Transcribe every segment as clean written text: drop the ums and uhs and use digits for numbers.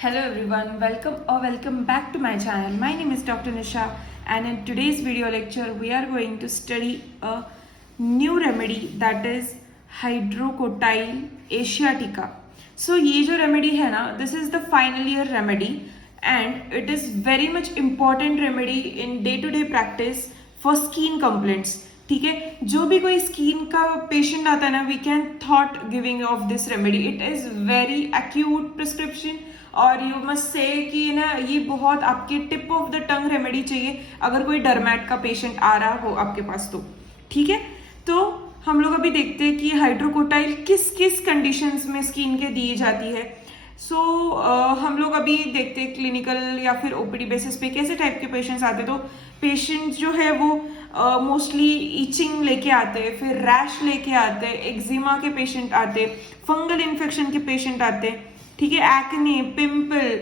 Hello everyone, welcome back to my channel. My name is Dr. Nisha and in today's video lecture we are going to study a new remedy that is hydrocotyl asiatica. So ये जो remedy है ना, this is the final year remedy and it is very much important remedy in day to day practice for skin complaints. ठीक है, जो भी कोई skin का पेशेंट आता है ना, we can thought giving of this remedy. It is very acute prescription और यू मस्ट से कि ना ये बहुत आपके tip of the tongue remedy चाहिए अगर कोई डरमैट का पेशेंट आ रहा हो आपके पास तो. ठीक है, तो हम लोग अभी देखते हैं कि हाइड्रोकोटाइल किस किस कंडीशंस में स्किन के दी जाती है. सो हम लोग अभी देखते हैं क्लिनिकल या फिर ओपीडी बेसिस पे कैसे टाइप के पेशेंट्स आते हैं. तो पेशेंट जो है वो मोस्टली इचिंग लेके आते हैं, फिर रैश लेके आते हैं, एक्जिमा के पेशेंट आते हैं, फंगल इन्फेक्शन के पेशेंट आते हैं. ठीक है, एक्ने, पिंपल,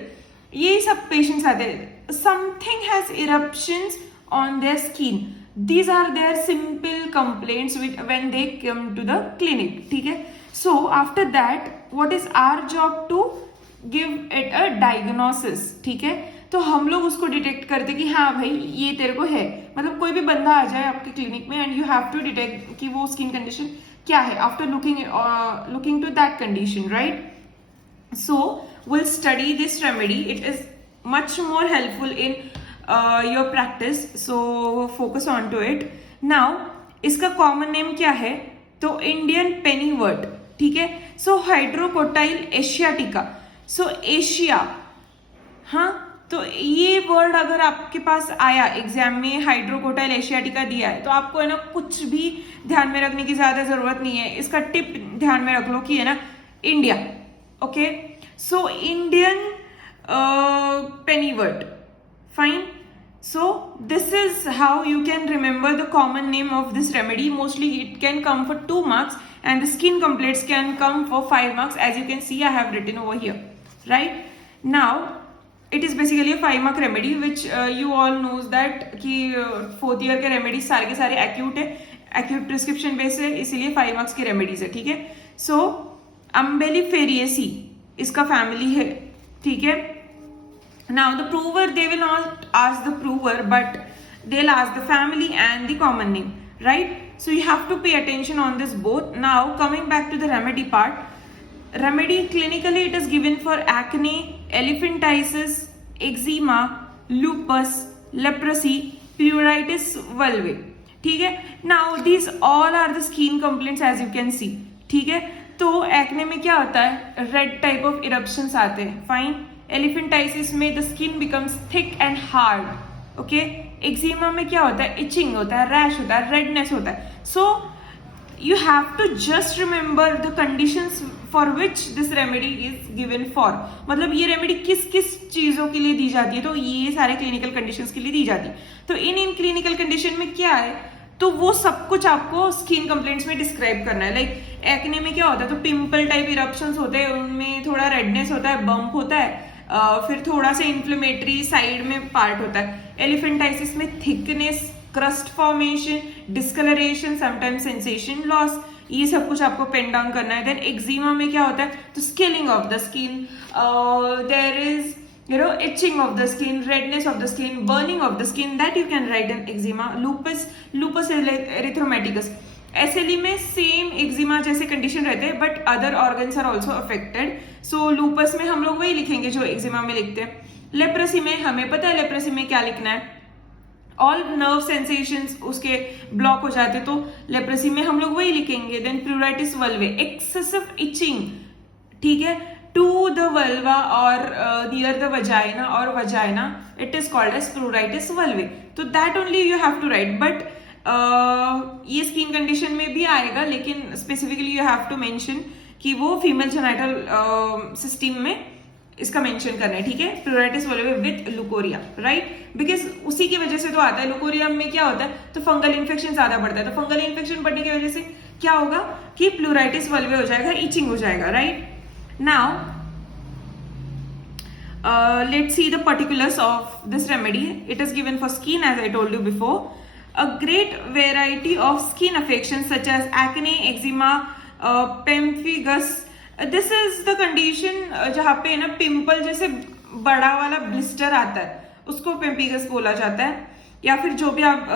ये सब पेशेंट्स आते हैं. Something has eruptions on their skin. These are their simple complaints when they come to the clinic. ठीक है, so after that what is our job to give it a diagnosis. ठीक है, तो हम लोग उसको डिटेक्ट करते कि हाँ भाई ये तेरे को है. मतलब कोई भी बंदा आ जाए आपके क्लिनिक में and you have to detect कि वो स्किन कंडीशन क्या है after looking to that condition, right. So will study this remedy. It is much more helpful in your practice, so focus on to it. Now इसका common name क्या है? तो Indian pennywort. ठीक है, so hydrocotyle asiatica. So Asia, हाँ, तो ये word अगर आपके पास आया एग्जाम में, हाइड्रोकोटाइल एशियाटिका दिया है, तो आपको है ना कुछ भी ध्यान में रखने की ज्यादा जरूरत नहीं है. इसका टिप ध्यान में रख लो कि है ना India. Okay, so Indian pennywort. Fine. So this is how you can remember the common name of this remedy. Mostly it can come for 2 marks and the skin complaints can come for 5 marks. As you can see, I have written over here. Right? Now, it is basically a 5 mark remedy which you all knows that कि 4th year के remedies सारे के सारे acute है, acute prescription based है, इसीलिए 5 marks की remedies है. ठीक है, so Umbelliferaceae इसका family है. ठीक है, now the prover, they will not ask the prover but they'll ask the family and the common name, right. So you have to pay attention on this both. Now coming back to the remedy part. Remedy clinically it is given for acne, elephantiasis, eczema, lupus, leprosy, pruritus vulvae. ठीक है, now these all are the skin complaints as you can see. ठीक है, तो acne में क्या होता है, red type of eruptions आते हैं. फाइन. एलिफेंटाइसिस में the skin becomes thick and hard. Okay, eczema में क्या होता है, इचिंग होता है, रैश होता है, रेडनेस होता है. So you have to just remember the conditions for which this remedy is given for. मतलब ये रेमेडी किस किस चीजों के लिए दी जाती है, तो ये सारे क्लिनिकल कंडीशंस के लिए दी जाती है. तो इन क्लिनिकल कंडीशन में क्या है, तो वो सब कुछ आपको स्किन कंप्लेंट्स में डिस्क्राइब करना है. लाइक एक्ने में क्या होता है, तो पिंपल टाइप इरप्शंस होते हैं, उनमें थोड़ा रेडनेस होता है, बम्प होता है, फिर थोड़ा सा इन्फ्लेमेटरी साइड में पार्ट होता है. एलिफेंटाइसिस में thickness, crust formation, discoloration, sometimes sensation loss, ये सब कुछ आपको पेन डाउन करना है. देन एक्जिमा में क्या होता है, तो scaling of the skin, there is itching of the skin, redness of the skin, burning of the skin, that you can write in eczema. lupus erythematosus. SLE में same eczema जैसे condition रहते हैं but other organs are also affected. So lupus में हम लोग वही लिखेंगे जो एक्जिमा में लिखते हैं. लेप्रेसी में हमें पता है लेप्रेसी में क्या लिखना है, ऑल नर्व सेंसेशंस उसके ब्लॉक हो जाते, तो लेप्रेसी में हम लोग वही लिखेंगे. Then pruritus vulvae, excessive itching. ठीक है, टू द वल्वा और नियर द वजाइना और vagina, it is called as pruritus vulvae. तो that only you have to write. But ये स्किन कंडीशन में भी आएगा लेकिन specifically you have to mention कि वो फीमेल जेनाइटल सिस्टम में इसका मेंशन करना है. ठीक है, pruritus vulvae with leucorrhoea, right, because उसी की वजह से तो आता है. लुकोरिया में क्या होता है, तो फंगल इन्फेक्शन ज्यादा बढ़ता है, तो फंगल इन्फेक्शन बढ़ने की वजह से क्या होगा कि प्लूराइटिस वल्वे हो जाएगा, इचिंग हो जाएगा, right. Now, let's see the particulars of this remedy. It is given for skin as I told you before. A great variety of skin affections such as acne, eczema, pemphigus, this is the condition जहाँ पे ना pimple जैसे बड़ा वाला blister आता है, उसको पेम्पिगस बोला जाता है, या फिर जो भी आप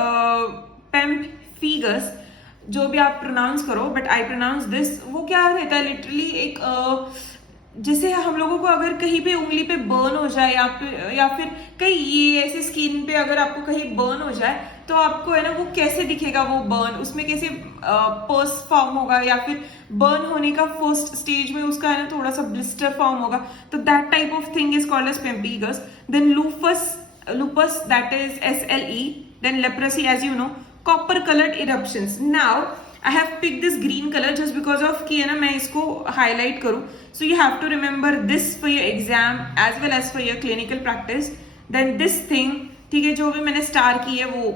पेम्फिगस जो भी आप प्रोनाउंस करो, बट आई प्रोनाउंस दिस। वो क्या रहता है लिटरली एक जैसे हम लोगों को अगर कहीं पे उंगली पे बर्न हो जाए या फिर कहीं ये ऐसे स्किन पे अगर आपको कहीं बर्न हो जाए तो आपको है ना वो कैसे दिखेगा, वो बर्न उसमें कैसे पर्स फॉर्म होगा, या फिर बर्न होने का फर्स्ट स्टेज में उसका है ना थोड़ा सा ब्लिस्टर फॉर्म होगा, तो that type of thing is called as pemphigus. Then lupus that is SLE, then leprosy as you know, copper coloured eruptions. Now I have picked this green color just because of कि है ना मैं इसको highlight करूँ, so you have to remember this for your exam as well as for your clinical practice. Then this thing, ठीक है, जो भी मैंने स्टार की है वो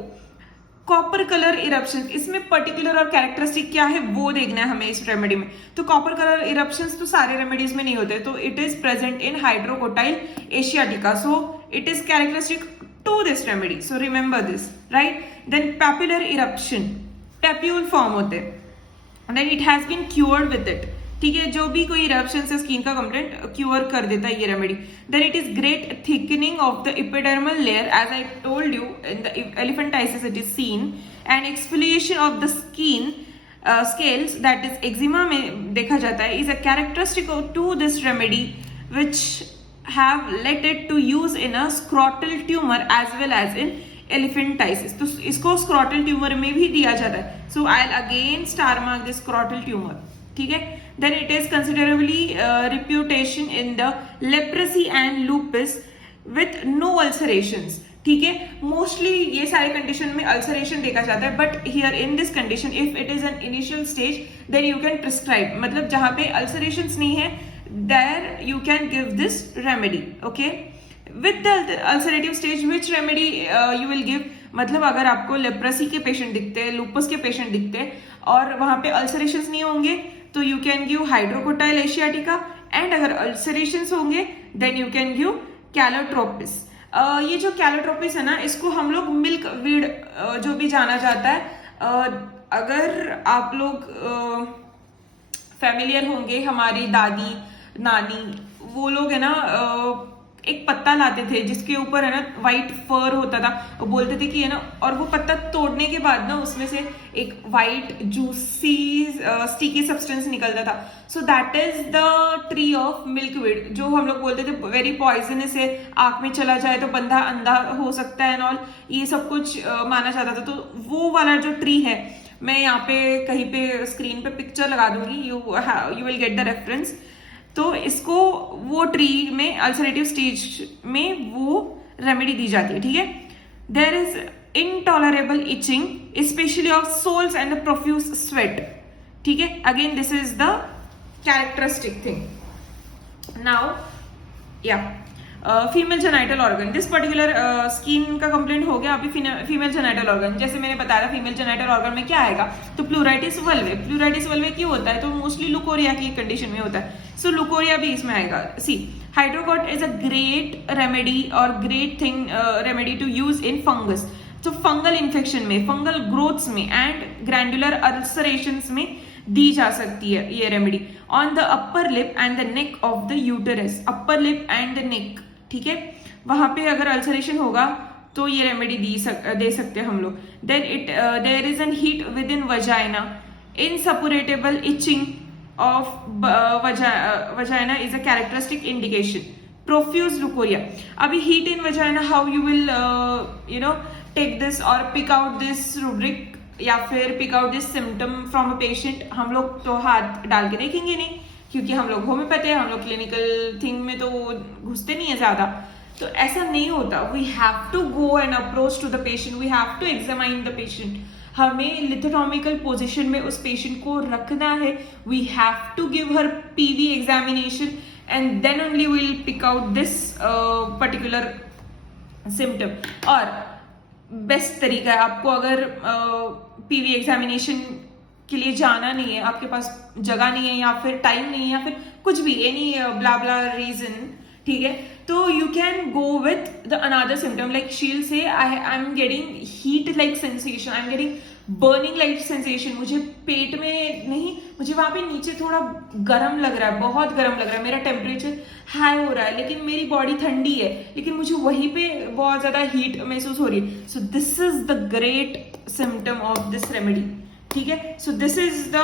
कॉपर कलर इरप्शन, इसमें पर्टिकुलर और कैरेक्टरिस्टिक क्या है वो देखना है हमें इस रेमेडी में। तो कॉपर कलर इरप्शंस तो सारे रेमेडीज में नहीं होते, तो it is present in hydrocotyle asiatica, so it is characteristic to this remedy, so remember this, right. Then papular eruption, papule form होते हैं, then it has been cured with it, ठीक है, जो भी कोई इरप्शन से स्किन का complaint cure कर देता है ये remedy. Then it is great thickening of the epidermal layer as I told you, in the elephantiasis it is seen, and exfoliation of the skin scales that is eczema में देखा जाता है, is a characteristic to this remedy which have let it to use in a scrotal tumour as well as in elephantiasis. तो इसको scrotal tumour में भी दिया जाता है, so I again star mark this scrotal tumour, ठीक है। Then it is considerably reputation in the leprosy and lupus with no ulcerations, ठीक है। मोस्टली ये सारे कंडीशन में अल्सरेशन देखा जाता है, but here in this condition if it is an initial stage then you can prescribe, मतलब जहां पे अल्सरेशंस नहीं है there you can give this remedy, okay. With the ulcerative stage which remedy you will give, मतलब अगर आपको leprosy के patient दिखते हैं, लूपस के पेशेंट दिखते हैं और वहां पे अल्सरेशंस नहीं होंगे तो you can give hydrocotyle asiatica, and अगर अल्सरेशंस होंगे then you can give calotropis. ये जो कैलोट्रोपिस है ना, इसको हम लोग मिल्क वीड जो भी जाना जाता है, अगर आप लोग फैमिलियर होंगे, हमारी दादी नानी वो लोग है ना एक पत्ता लाते थे जिसके ऊपर है ना व्हाइट फर होता था, वो बोलते थे कि है ना, और वो पत्ता तोड़ने के बाद ना उसमें से एक व्हाइट जूसी स्टिकी सब्सटेंस निकलता था, so that is the tree of milkweed, जो हम लोग बोलते थे वेरी पॉइजनस है, आंख में चला जाए तो बंदा अंधा हो सकता है एंड ऑल, ये सब कुछ माना जाता था। तो वो वाला जो ट्री है, मैं यहाँ पे कहीं पे स्क्रीन पे पिक्चर लगा दूंगी, you will get the reference. तो इसको वो ट्री में अल्सरेटिव स्टेज में वो रेमेडी दी जाती है, ठीक है। There is intolerable itching specially of soles and the profuse sweat, ठीक है। Again this is the characteristic thing. Now या female genital organ, this particular skin का कंप्लेंट हो गया, अभी फीमेल जेनाइटल ऑर्गन, जैसे मैंने बताया फीमेल जेनाइटल ऑर्गन में क्या आएगा, तो प्लूराइटिस वल्वे। प्लूराइटिस वल्वे क्यों होता है, तो मोस्टली लुकोरिया की कंडीशन में होता है, सो लुकोरिया भी इसमें आएगा। See hydrocotyle is a great remedy और great thing remedy to use in fungus, तो फंगल इन्फेक्शन में, फंगल ग्रोथ्स में एंड ग्रैंडुलर अल्सरेशंस में दी जा सकती है ये remedy on the upper lip and the neck of the uterus, upper lip and the neck, ठीक है, वहां पे अगर अल्सरेशन होगा तो ये रेमेडी दे सकते हैं हम लोग। Then it there is an heat with in vagina, insupportable itching of vagina is a characteristic indication. Profuse leucorrhoea, अभी heat in vagina, how you will you know take this और pick out this rubric या फिर pick out this symptom from a patient, हम लोग तो हाथ डाल के देखेंगे नहीं, क्योंकि हम लोग होम्योपैथी है, हम लोग क्लिनिकल थिंग में तो घुसते नहीं है ज्यादा, तो ऐसा नहीं होता। We have to go and approach to the patient, we have to examine the patient, हमें लिथोनॉमिकल पोजीशन में उस पेशेंट को रखना है, we have to give her PV examination and then only we will pick out this particular symptom. और best तरीका है, आपको अगर पीवी एग्जामिनेशन के लिए जाना नहीं है, आपके पास जगह नहीं है या फिर टाइम नहीं है या फिर कुछ भी एनी ब्ला ब्ला रीजन, ठीक है, तो you can go with the another symptom, like she will say I am getting heat like sensation, I am getting burning like sensation, मुझे पेट में नहीं, मुझे वहां पे नीचे थोड़ा गर्म लग रहा है, बहुत गर्म लग रहा है, मेरा टेम्परेचर हाई हो रहा है, लेकिन मेरी बॉडी ठंडी है, लेकिन मुझे वहीं पे बहुत ज्यादा हीट महसूस हो रही है. So this is the great symptom of this remedy. ठीक है, so this is the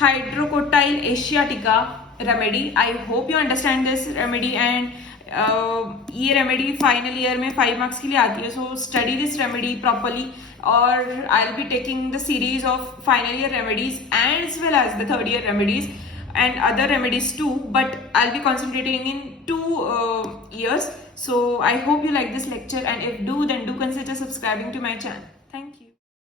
hydrocotyle asiatica remedy. I hope you understand this remedy. And ये रेमेडी फाइनल ईयर में 5 मार्क्स के लिए आती है. So study this remedy properly, और I will be taking the series of final year remedies as well as the third year remedies and other remedies too, but I'll be concentrating in 2 years. So I hope you like this lecture, and if do, then do consider subscribing to my channel.